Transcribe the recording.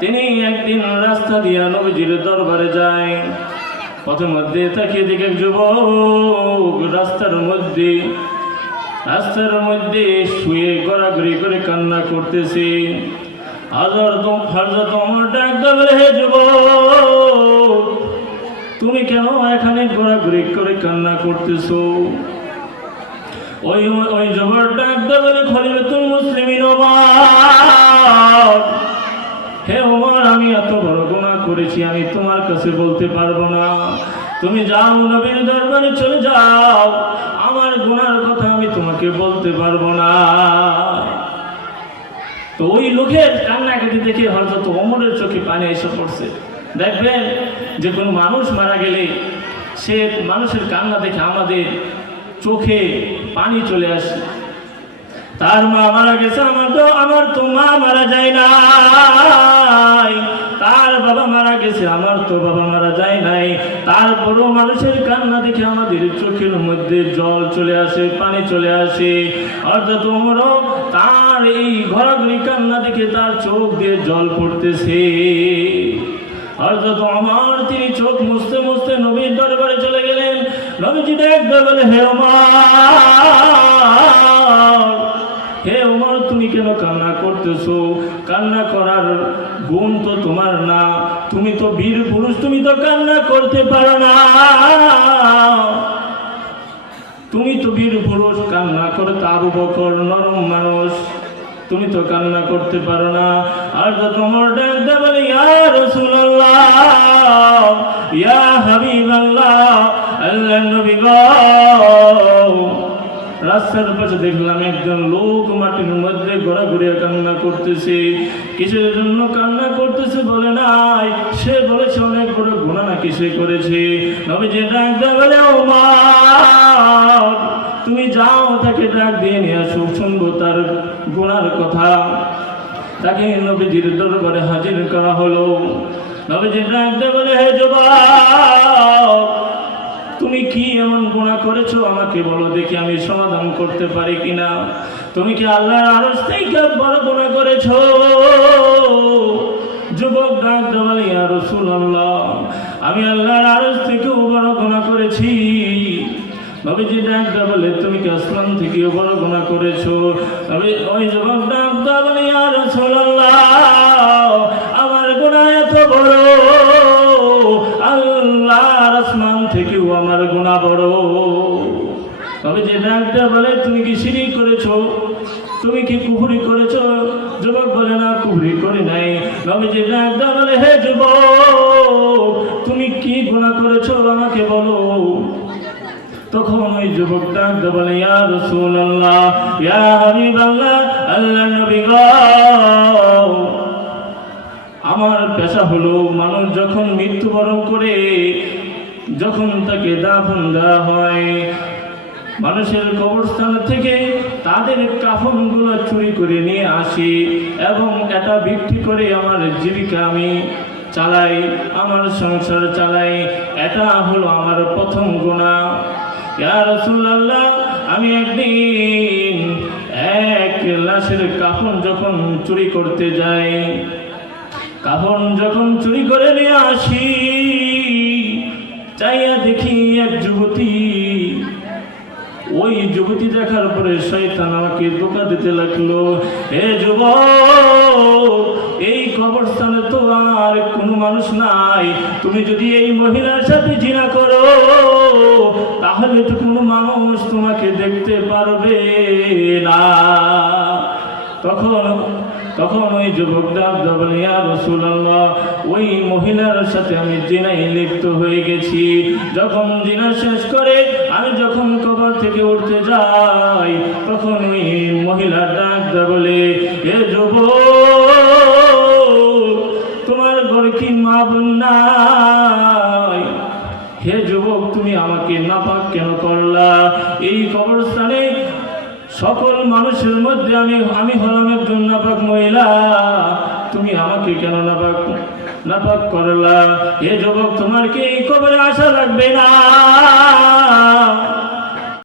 তিনি একদিন রাস্তা দিয়া নবীজির দরবারে যায়। পথের মধ্যে তাকিয়ে দেখে এক যুবক রাস্তার মধ্যে শুয়ে গড়াগড়ি করে কান্না করতেছে। হযরত ওমর ডাক দিয়ে বলে, হে যুবক, তুমি কেন এখানে ঘোরাঘুরি করে কান্না করতেছো? ওই যুবক ডাক দিয়ে বলে, খলিফাতুল মুসলিমিন ওমর, হে ওমর, আমি এত বড় গুনাহ করেছি, আমি তোমার কাছে বলতে পারবো না। তুমি যাও, নবীর দরবারে চলে যাও, আমার গুনার কথা আমি তোমাকে বলতে পারবো না। তো ওই লোকের কান্নাকাটি দেখে হযরত ওমরের চোখে পানি এসে পড়ছে। দেখবেন যে কোনো মানুষ মারা গেলে সে মানুষের কান্না দেখে আমাদের চোখে পানি চলে আসে। তার মা মারা গেছে, আমার তো মা মারা যায় নাই। তার বাবা মারা গেছে, আমার তো বাবা মারা যায় নাই। তারপরও মানুষের কান্না দেখে আমাদের চোখের মধ্যে জল চলে আসে, পানি চলে আসে। অর্থাৎ ওমরও তার এই ঘোরাঘুরি কান্না দেখে তার চোখ দিয়ে জল পড়তেছে। হযরত ওমর তিনি চোখ মুছতে মুছতে নবীর দরবারে চলে গেলেন। নবীজি দেখবে বলে, হে ওমর, তুমি কেন কান্না করতেছো? কান্না করার গুণ তো তোমার না, তুমি তো বীর পুরুষ, তুমি তো কান্না করতে পারো না। তুমি তো বীর পুরুষ, কান্না করতে আবু বকর নরম মানুষ, তুমি তো কান্না করতে পারো না। আর তো তোমার ডাক দে বলে, ইয়া রাসূলুল্লাহ, ইয়া হাবিবাল্লাহ, আল্লাহর নবী গো। রাস্তার পাশে দেখলাম একজন লোক মাটির মধ্যে ঘোরাঘুরি কান্না করতেছে। কিসের জন্য কান্না করতেছে বলে নাই, সে বলেছে অনেক বড় গুনাহ নাকি সে করেছে। নবীজি ডাক দে বলে, ওমর, তুমি যাও, তাকে ডাক দিয়ে নিয়ে আসো, শুনবো তার গুনার কথা। তাকে নবীজির দরবারে হাজির করা হলো। নবীজি ডাক দিয়ে বলে, হে যুবক, তুমি কি এমন গুনাহ করেছো আমাকে বলো দেখি, আমি সমাধান করতে পারি কিনা। তুমি কি আল্লাহর আরশ থেকে বড় গুনাহ করেছো? যুবক ডাক দিয়ে বলে, ইয়া রাসূলুল্লাহ, আমি আল্লাহর আরশ থেকেও বড় গুনাহ করেছি। নবীজি ডাক দিয়ে বলে, তুমি কি আসমান থেকেও বড় গুনাহ করেছো? ওই যুবক ডাক দিয়ে বলে, ইয়া রাসূলুল্লাহ, আমার গুনাহ এত বড়, আল্লাহর আসমান থেকেও আমার গুনাহ বড়। নবীজি ডাক দিয়ে বলে, তুমি কি শিরক করেছো? তুমি কি কুফরি করেছো? যুবক বলে, না, কুফরি করি নাই। নবীজি ডাক দিয়ে বলে, হে যুবক, তুমি কি গুনাহ করেছো আমাকে বলো। তখন ওই যুবক ডাক দিয়ে বলে, ইয়া রাসূলুল্লাহ, ইয়া হাবিবাল্লাহ, আল্লাহর নবী গো, আমার পেশা হলো মানুষ যখন মৃত্যুবরণ করে, যখন তাকে দাফন দেওয়া হয়, মানুষের কবরস্থান থেকে তাদের কাফনগুলো চুরি করে নিয়ে আসি এবং এটা বিক্রি করে আমার জীবিকা আমি চালাই, আমার সংসার চালাই। এটা হলো আমার প্রথম গুনাহ। ইয়া রাসূলুল্লাহ, আমি একদিন এক লাশের কাফন যখন চুরি করতে যাই, কাফন যখন চুরি করে নিয়ে আসি, চাইয়া দেখি এক যুবতী। ওই যুবতী দেখার পরে শয়তান আমাকে ধোঁকা দিতে লাগলো, হে যুবক, এই কবরস্থানে তো আর কোনো মানুষ নাই, তুমি যদি এই মহিলার সাথে জিনা করো তাহলে তো কোনো মানুষ তোমাকে দেখতে পারবে না। তখন ওই যুবক ডাক দিয়ে বলে, ইয়া রাসূলুল্লাহ, ওই মহিলার সাথে আমি জিনায় লিপ্ত হয়ে গেছি। যখন জিনা শেষ করে আমি যখন কবর থেকে উঠতে যাই, তখন ওই মহিলা ডাক দিয়ে বলে, হে যুবক, তোমার ঘরে কি মা বোন নাই? হে যুবক, তুমি আমাকে নাপাক কেন করলা? এই কবরস্থানে সকল মানুষের মধ্যে আমি হলাম একজন নাপাক মহিলা, তুমি আমাকে কেন নাপাক করলা? হে যুবক, তোমার কি এই কবরে আসা লাগবে না?